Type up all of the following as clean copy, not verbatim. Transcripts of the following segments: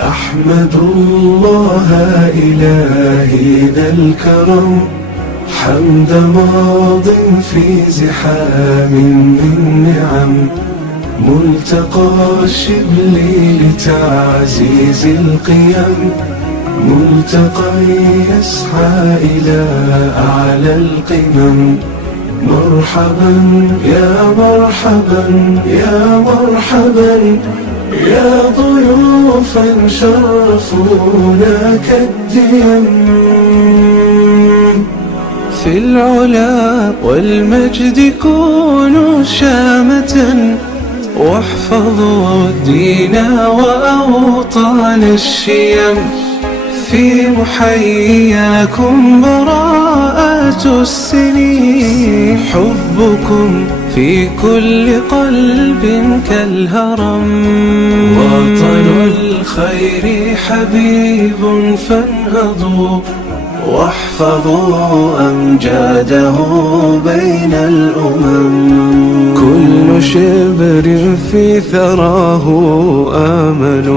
أحمد الله إلهي ذا الكرم حمد ماض في زحام من نعم، ملتقى الشبل لتعزيز القيم، ملتقى يسعى إلى أعلى القمم. مرحبا يا مرحبا يا مرحبا يا ضيوفا شرفونا كالديم، في العلا والمجد كونوا شامة، واحفظوا الدين وأوطان الشيم. في محياكم براءات السنين، حبكم في كل قلب كالهرم. وطن الخير حبيب فانهضوا، واحفظوا أمجاده بين الأمم. كل شبر في ثراه آمل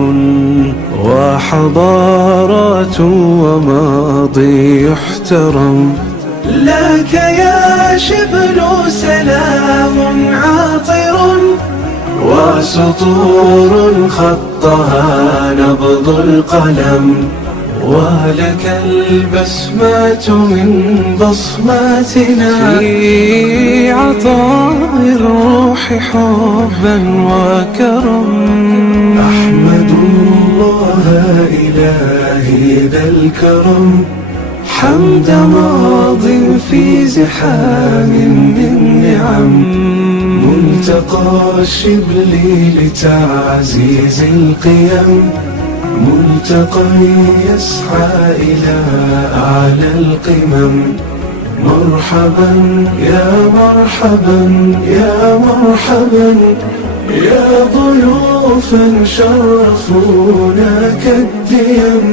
وحضارات وماضي يحترم. لك يا شبل سلام عاطر، وسطور خطها نبض القلم. ولك البسمات من بصماتنا، في عطاء الروح حبا وكرم. أحمد الله إلهي ذا الكرم حمد ماض في زحام من نعم، ملتقى الشبل لتعزيز القيم، ملتقى يسعى إلى أعلى القمم. مرحبا يا مرحبا يا مرحبا يا ضيوفا شرفونا كالديم.